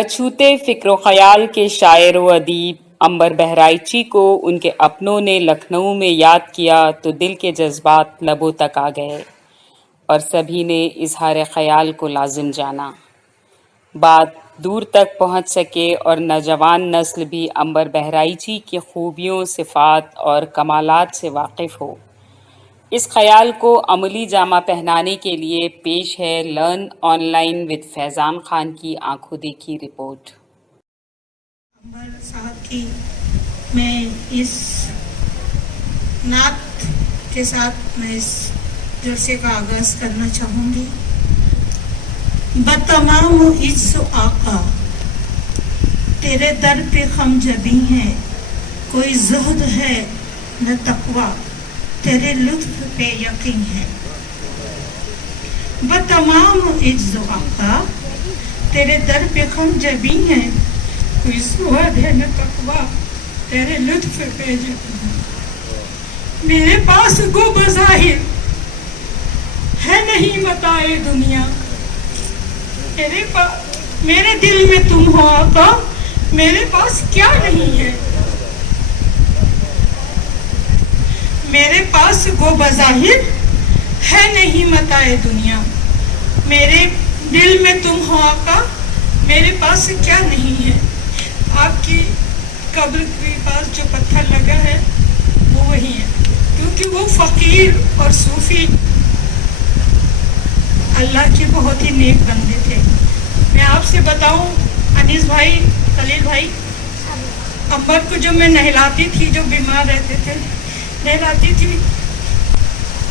اچھوتے فکر و خیال کے شاعر و ادیب عنبر بہرائچی کو ان کے اپنوں نے لکھنؤ میں یاد کیا تو دل کے جذبات لبوں تک آ گئے اور سبھی نے اظہار خیال کو لازم جانا۔ بات دور تک پہنچ سکے اور نوجوان نسل بھی عنبر بہرائچی کی خوبیوں، صفات اور کمالات سے واقف ہو، اس خیال کو عملی جامہ پہنانے کے لیے پیش ہے لرن آن لائن ود فیضان خان کی آنکھوں دیکھی رپورٹ۔ عنبر صاحب کی میں اس نعت کے ساتھ میں اس جلسے کا آغاز کرنا چاہوں گی۔ بتمام عز و آقا تیرے در پہ خم جبیں ہیں، کوئی زہد ہے نہ تقویٰ، تیرے لطف پہ یقین ہے۔ بتمام عز و آقا تیرے در پہ خم جبیں ہیں، کوئی زہد ہے نہ تقویٰ، تیرے لطف پہ یقین ہے۔ میرے پاس گو بظاہر ہے نہیں متاع دنیا، میرے دل میں تم ہو آقا، میرے پاس کیا نہیں ہے۔ میرے پاس گو بظاہر ہے نہیں متاع دنیا، میرے دل میں تم ہو آقا، میرے پاس کیا نہیں ہے۔ آپ کی قبر کے پاس جو پتھر لگا ہے وہ وہی ہے، کیونکہ وہ فقیر اور صوفی اللہ کے بہت ہی نیک بندے تھے۔ میں آپ سے بتاؤں انیس بھائی، خلیل بھائی، عنبر کو جو میں نہلاتی تھی، جو بیمار رہتے تھے نہلاتی تھی،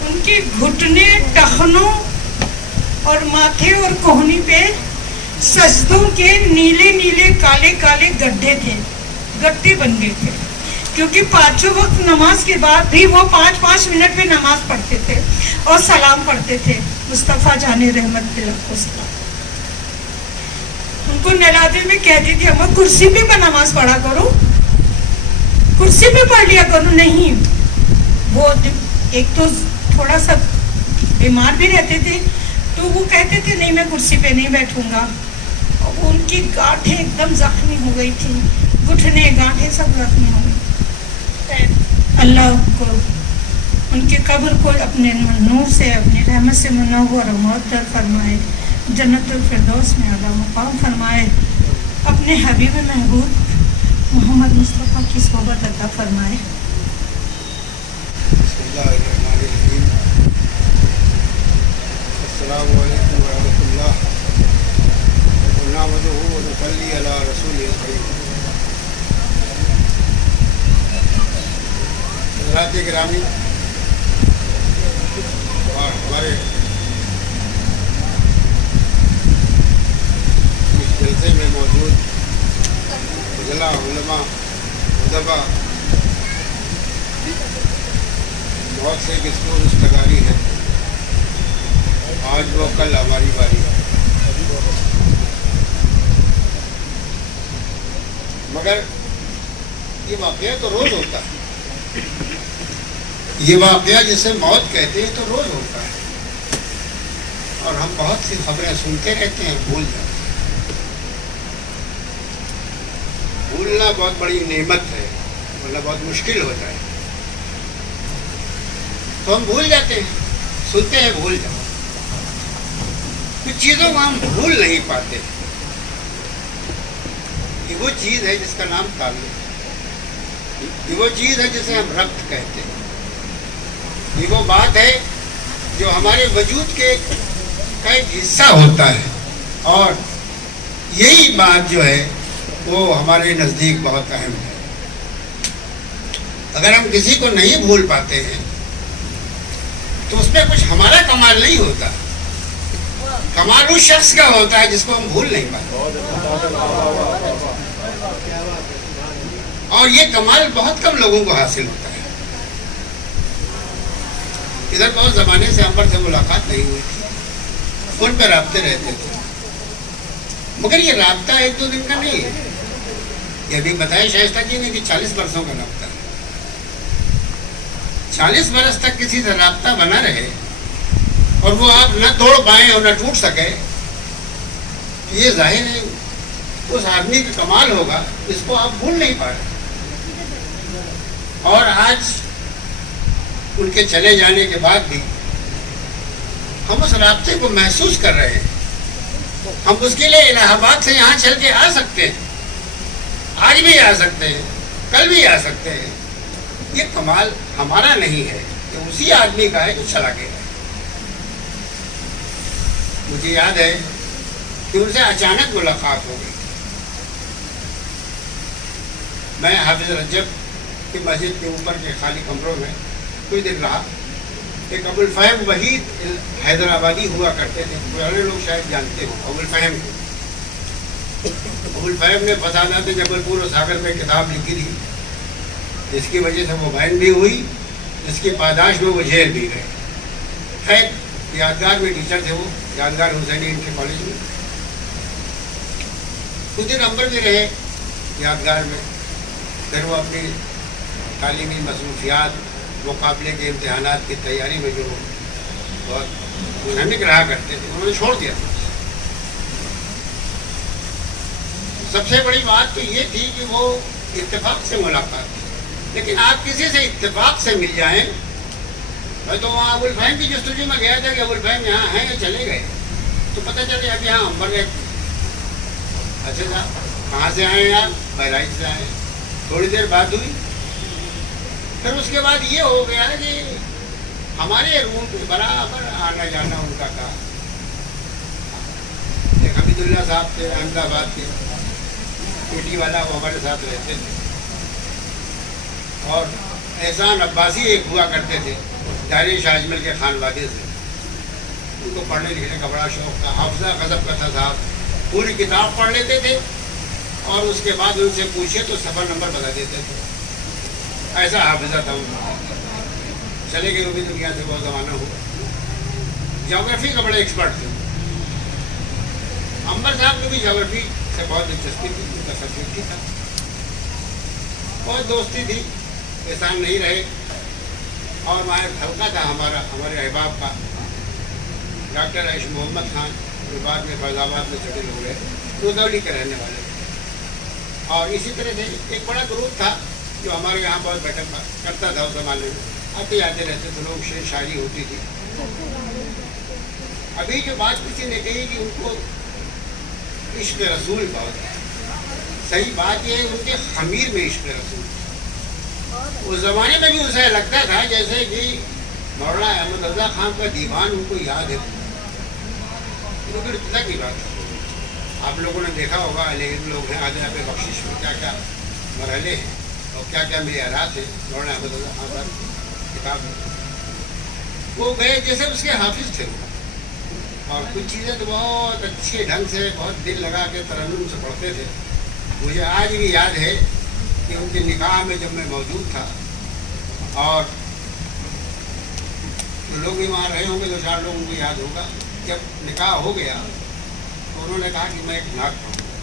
ان کے گھٹنے، ٹخنوں اور ماتھے اور کوہنی پہ سجدوں کے نیلے نیلے کالے کالے گڈھے تھے، گڈھے بن گئے تھے، کیونکہ پانچوں وقت نماز کے بعد بھی وہ 5 منٹ میں نماز پڑھتے تھے اور سلام پڑھتے تھے مصطفیٰ جان رحمت بالخصلہ۔ ان کو نہلاتے میں کہتی تھی اما کرسی پہ میں نماز پڑھا کرو، کرسی پہ پڑھ لیا کرو۔ نہیں، وہ ایک تو تھوڑا سا بیمار بھی رہتے تھے تو وہ کہتے تھے نہیں میں کرسی پہ نہیں بیٹھوں گا، اور ان کی گانٹھیں ایک دم زخمی ہو گئی تھی، گھٹنے گانٹھیں سب زخمی ہو گئی۔ اللہ کو ان کی قبر کو اپنے نور سے، اپنی رحمت سے منور و معطر فرمائے، جنت الفردوس میں اعلیٰ مقام فرمائے، اپنے حبیب محبوب محمد مصطفیٰ کی صحبت عطا فرمائے۔ بسم اللہ الرحمن الرحیم۔ السلام علیکم ورحمۃ اللہ ونحمدہ ونصلی علی رسول الکریم۔ حضرات گرامی اور ہمارے اس جلسے میں موجود ضلع علماء ادبا، بہت سے قسم و رشتگاری ہے، آج وہ کل ہماری باری ہے، مگر یہ واقعہ تو روز ہوتا ہے، یہ واقعہ جسے موت کہتے ہیں تو روز ہوتا ہے، اور ہم بہت سی خبریں سنتے رہتے ہیں، بھول جاتے ہیں۔ بھولنا بہت بڑی نعمت ہے، ورنہ بہت مشکل ہوتا ہے، تو ہم بھول جاتے ہیں، سنتے ہیں بھول جاؤ۔ کچھ چیزوں کو ہم بھول نہیں پاتے، یہ وہ چیز ہے جس کا نام تعلق ہے، یہ وہ چیز ہے جسے ہم ربط کہتے ہیں، یہ وہ بات ہے جو ہمارے وجود کے کا ایک حصہ ہوتا ہے، اور یہی بات جو ہے وہ ہمارے نزدیک بہت اہم ہے۔ اگر ہم کسی کو نہیں بھول پاتے ہیں تو اس میں کچھ ہمارا کمال نہیں ہوتا، کمال اس شخص کا ہوتا ہے جس کو ہم بھول نہیں پاتے، اور یہ کمال بہت کم لوگوں کو حاصل ہوتا ہے۔ ادھر بہت زمانے سے عنبر سے ملاقات نہیں ہوئی تھی، فون پہ رابطے رہتے تھے، مگر یہ رابطہ ایک دو دن کا نہیں ہے، یہ ابھی بتایا شائستہ جی نے کہ 40 برسوں کا رابطہ ہے۔ 40 برس تک کسی سے رابطہ بنا رہے اور وہ آپ نہ توڑ پائیں اور نہ ٹوٹ سکے، یہ ظاہر ہے उस आदमी का कमाल होगा, इसको आप भूल नहीं पा रहे। और आज उनके चले जाने के बाद भी हम उस राब्ते को महसूस कर रहे हैं। हम उसके लिए इलाहाबाद से यहाँ चल के आ सकते हैं, आज भी आ सकते हैं, कल भी आ सकते हैं। ये कमाल हमारा नहीं है, ये उसी आदमी का है जो चला गया। मुझे याद है कि उनसे अचानक मुलाकात हो गई। मैं हाफिज रजब की मस्जिद के ऊपर के खाली कमरों में कुछ दिन रहा। एक अबुल फहम वहीद हैदराबादी हुआ करते थे, पुराने लोग शायद जानते हो अबुल फहम को। अबुल फहम ने फसादात जबलपुर और सागर में किताब लिखी थी, जिसकी वजह से वो बैन भी हुई, इसकी पादाश में वो जेल भी गए। खैर, यादगार में टीचर थे वो, यादगार हुसैनी इंटर कॉलेज में। कुछ दिन अंबर भी रहे यादगार में। फिर वो अपनी तालीमी मसरूफियात, मुकाबले के इम्तहानात की तैयारी में जो बहुत मुनहमिक रहा करते थे, उन्होंने छोड़ दिया। सबसे बड़ी बात तो ये थी कि वो इत्तेफाक से मुलाकात थी। लेकिन आप किसी से इत्तेफाक से मिल जाएं, मैं तो वहाँ अबुल फहम की जस्तुजू में गया था कि अबुल फहम यहाँ हैं या चले गए, तो पता चले अब यहाँ अंबर गए। अच्छा साहब, कहाँ से आए आप? बहराइच से आए। थोड़ी देर बात हुई, फिर उसके बाद ये हो गया कि हमारे रूम पे बराबर आना जाना उनका था। एक हमीदुल्ला साहब थे अहमदाबाद के, पेटी वाला, वो हमारे साथ रहते थे। और एहसान अब्बासी एक हुआ करते थे, दारी शाहजमल के खानवादे से। उनको पढ़ने लिखने का बड़ा शौक था। हाफिजा गजब का था साहब, पूरी किताब पढ़ लेते थे और उसके बाद उनसे पूछे तो सफ़र नंबर बता देते थे। ऐसा हाफिजा था उनका। चले गए वो भी दुनिया से, बहुत ज़माना हुआ। ज्योग्राफी का बड़े एक्सपर्ट थे। अंबर साहब को भी ज्योग्राफी से बहुत दिलचस्पी थी, उनका सब्जेक्ट ही था। बहुत दोस्ती थी, एहसान नहीं रहे। और वहाँ हल्का था हमारे अहबाब का, डॉक्टर ऐश मोहम्मद खान, जो बाद में फैजाबाद में सेटल हो गए, रुदौली के रहने वाले थे। और इसी तरह से एक बड़ा ग्रुप था जो हमारे यहाँ बहुत बैठक करता था। उस जमाने में आते जाते रहते थे लोग, शेर शायरी होती थी। अभी जो बात किसी ने कही कि उनको इश्क रसूल बहुत है, सही बात यह है उनके खमीर में इश्क रसूल। उस ज़माने में भी उसे लगता था जैसे कि मौलाना अहमद रज़ा खान का दीवान उनको याद है। क्योंकि इतना की बात है, आप लोगों ने देखा होगा, लेकिन लोग हैं आगे पे बख्शिश में क्या क्या मरहले हैं और क्या क्या मेयारात हैं। मौलाना अहमद रज़ा खान साहब किताब में वो गए जैसे उसके हाफिज थे वो, और कुछ चीज़ें तो बहुत अच्छे ढंग से, बहुत दिल लगा के तरन्नुम से पढ़ते थे। मुझे आज भी याद है कि उनके निकाह में जब मैं मौजूद था, और तो लोग भी वहाँ रहे होंगे, 2-4 लोगों को याद होगा, जब निकाह हो गया तो उन्होंने कहा कि मैं एक नात पढ़ूँगा।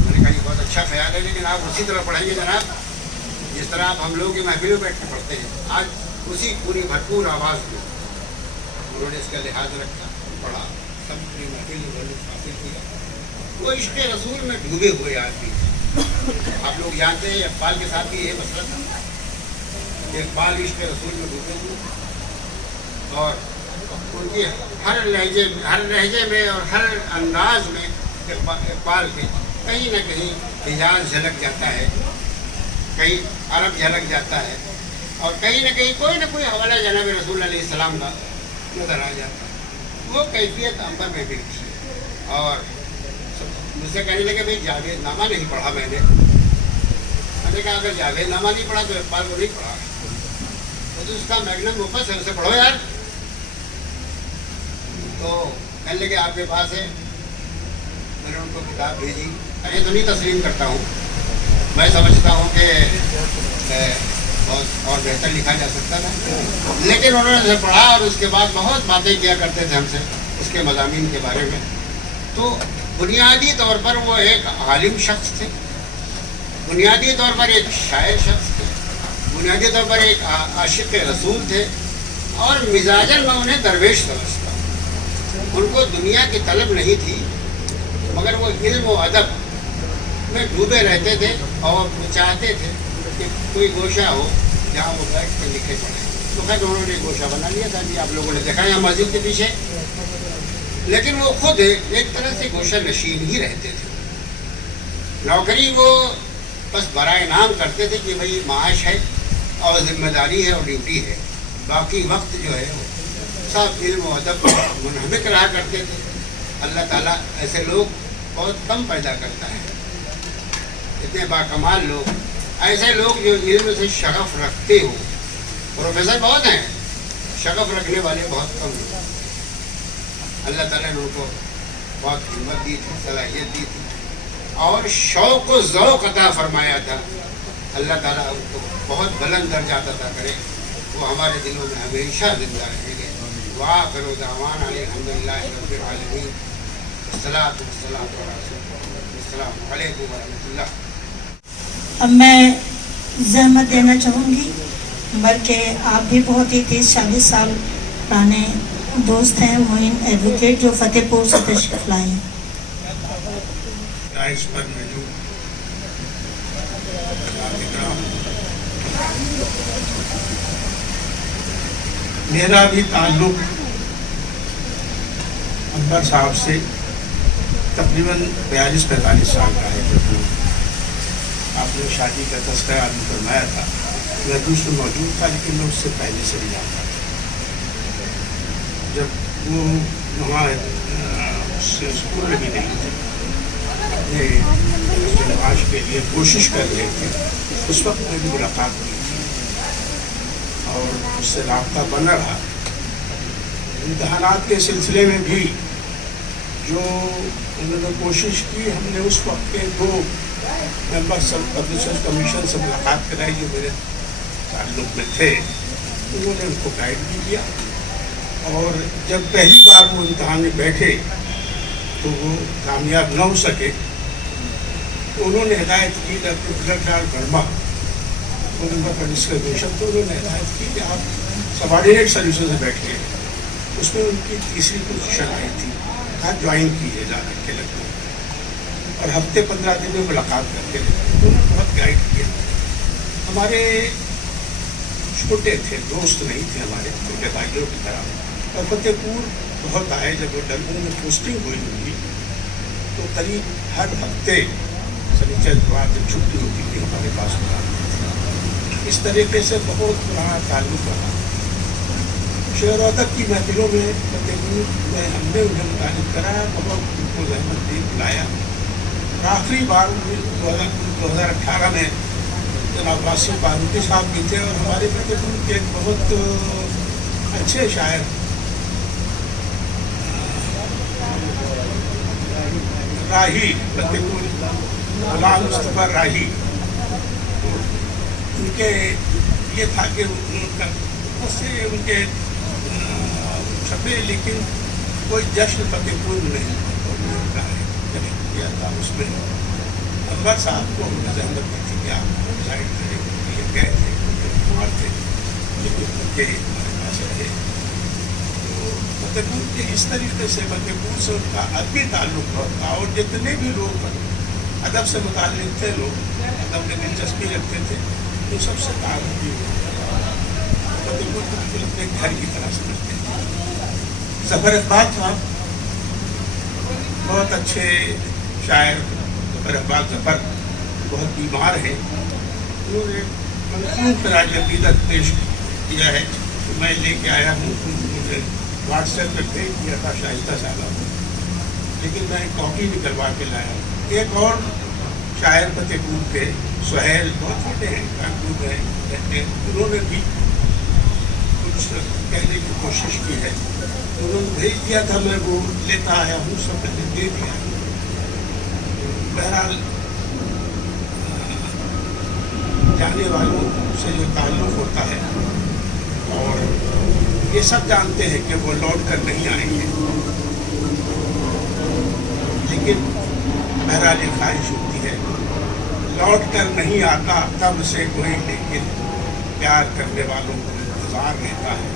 मैंने कहा ये बहुत अच्छा ख्याल है, लेकिन आप उसी तरह पढ़ेंगे जनाब जिस तरह आप हम लोग की महफिलों बैठ कर पढ़ते हैं। आज उसी पूरी भरपूर आवाज़ में उन्होंने इसका लिहाज रखा, पढ़ा, सब पूरी महफिल हासिल किया। वो इश्क़ रसूल में डूबे हुए आदमी। आप लोग जानते हैं इकबाल के साथ भी यही मसला था कि इकबाल इश्क़ रसूल में डूबे हुए, और उनकी हर लहजे में और हर अंदाज में इकबाल के कहीं ना कहीं हिजाज झलक जाता है, कहीं अरब झलक जाता है, और कहीं ना कोई हवाला जनाब रसूल अलैहिस्सलाम का नज़र आ जाता है। वो कैफियत अंबर में भी थी। और मुझसे कहने लगे भाई जावेदनामा नहीं पढ़ा मैंने कहा अगर जावेदनामा नहीं पढ़ा तो इकबाल को नहीं पढ़ा, तो उसका मैग्नम ओपस है, उसे पढ़ो यार। तो कहने लगे आपके पास है। मैंने उनको किताब भेजी। अरे तो नहीं तस्लीम करता हूँ, मैं समझता हूँ कि बहुत और बेहतर लिखा जा सकता था, लेकिन उन्होंने उसे पढ़ा और उसके बाद बहुत बातें किया करते थे हमसे उसके मज़ामीन के बारे में। तो बुनियादी तौर पर वो एक आलिम शख्स थे, बुनियादी तौर पर एक शायर शख्स थे, बुनियादी तौर पर एक आशिक रसूल थे, और मिजाजन में उन्हें दरवेश समझता। उनको दुनिया की तलब नहीं थी, मगर वो इल्म व अदब में डूबे रहते थे और वो चाहते थे कि कोई गोशा हो जहाँ वो बैठ कर लिखे पढ़े। तो खैर उन्होंने गोशा बना लिया था, जी आप लोगों ने देखा यहाँ मस्जिद के पीछे। लेकिन वो खुद एक तरह से गोशा नशीन ही रहते थे। नौकरी वो बस बराए नाम करते थे कि भाई माश है और जिम्मेदारी है और ड्यूटी है, बाकी वक्त जो है वो सब इल्म व अदब मुनहमिक रहा करते थे। अल्लाह ताला ऐसे लोग बहुत कम पैदा करता है, इतने बाकमाल लोग, ऐसे लोग जो इल्म से शगफ रखते हो। प्रोफेसर बहुत हैं, शगफ रखने वाले बहुत कम लोग। अल्लाह ताला ने उनको बहुत हिम्मत दी थी, सलाहियत दी थी और शौक़ व ज़ौक़ अता फरमाया था। अल्लाह ताला उनको बहुत बुलंद दर्जा अता करे, वो हमारे दिलों में हमेशा जिंदा रहेंगे। वाखिर दावाना अल्हम्दुलिल्लाहि रब्बिल आलमीन, अस्सलातु वस्सलामु अला रसूलिल्लाह, अस्सलामु अलैकुम व रहमतुल्लाह। अब मैं जहमत देना चाहूँगी, बल्कि आप भी बहुत ही 30-40 साल पुराने दोस्त हैं, मोइन एडवोकेट, जो फतेहपुर से तशरीफ लाए हैं। इस पर मौजूद मेरा भी ताल्लुक अंबर साहब से तकरीबन 42-45 साल का है। जब आपने शादी का तस्करा आदमी फरमाया था, मैं दूसरे मौजूद था, लेकिन मैं उससे पहले से भी जानता था। जब वो वहाँ स्कूल में भी नहीं थे, अपने नमाज के लिए कोशिश कर रहे थे, उस वक्त मेरी मुलाकात हुई थी और उससे राब्ता बना रहा। इम्तहानात के सिलसिले में भी जो उन्होंने कोशिश की, हमने उस वक्त के 2 मेंबर पब्लिशर्स कमीशन से मुलाकात कराई जो मेरे ताल्लुक में थे। उन्होंने उनको गाइड भी किया और जब पहली बार वो इम्तहान में बैठे तो वो कामयाब न हो सके, तो उन्होंने हिदायत की डॉक्टर तिलकलाल वर्मा उनका डिस्क्रिमिनेशन, तो उन्होंने हिदायत की कि आप सबॉर्डिनेट सर्विसेज में बैठिए। उसमें उनकी तीसरी पोजीशन आई थी, कहा ज्वाइन कीजिए जाकर के लखनऊ, और हफ्ते 15 दिन में मुलाकात करते रहे। उन्होंने बहुत गाइड किया। हमारे छोटे थे, दोस्त नहीं थे, हमारे छोटे भाइयों की तरह। और फतेहपुर बहुत आए। जब वो डरबन में पोस्टिंग हुई उनकी, तो करीब हर हफ्ते शनिचर जब छुट्टी होती थी हमारे पास बुलाते थे। इस तरीके से बहुत पुराना ताल्लुक रहा। शेर अदब की महफिलों में फतेहपुर में हमने उन्हें मुतालिब कराया, बहुत उनको जहमत दी, बुलाया। और आखिरी बार 2018 में जनाब वासिफ फारूकी साहब भी थे, और हमारे फतेहपुर के एक बहुत अच्छे शायर राही, फतेहपुर गुलाम मुस्तफा राही, उनके ये था कि उनके छपे, लेकिन कोई जश्न फतेहपुर नहीं किया था। उसमें अनवर साहब को हमने जहमत दी थी कि आप साइड करने के लिए गए थे, बीमार थे, लेकिन उनके हमारे पास रहे। तो फतेहपुर के इस तरीके से फतेहपुर से उनका अदबी ताल्लुक बहुत था, और जितने भी लोग अदब से मुताल्लिक थे, लोग अदब में दिलचस्पी रखते थे, तो सबसे ताल्लुक भी फतेहपुर को बिल्कुल अपने घर की तरह समझते थे। ज़फ़र इक़बाल साहब बहुत अच्छे शायर, ज़फ़र इक़बाल ज़फ़र बहुत बीमार हैं। उन्होंने मनसून खराज अक़ीदत पेश किया है, तो मैं लेके आया हूँ, मुझे व्हाट्सएप पर भेज दिया था शाइस्ता साहब, लेकिन मैं कॉपी भी करवा के लाया हूँ। एक और शायर फतेहपुर के सुहेल, बहुत छोटे हैं, कानपुर में रहते हैं, उन्होंने भी कुछ कहने की कोशिश की है। उन्होंने भेज दिया था, मैं वो लेता आया हूँ, सब मैंने दे दिया। बहरहाल जाने वालों से जो ताल्लुक़ होता है, और ये सब जानते हैं कि वो लौट कर नहीं आएंगे, लेकिन बहरहाल ये ख्वाहिश होती है, लौट कर नहीं आता तब से कोई, लेकिन प्यार करने वालों को इंतज़ार रहता है।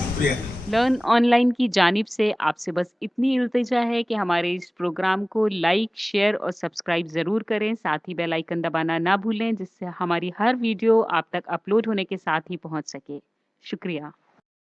शुक्रिया। लर्न ऑनलाइन की जानिब से आपसे बस इतनी इल्तिजा है कि हमारे इस प्रोग्राम को लाइक, शेयर और सब्सक्राइब ज़रूर करें। साथ ही बेल आइकन दबाना ना भूलें, जिससे हमारी हर वीडियो आप तक अपलोड होने के साथ ही पहुंच सके। शुक्रिया।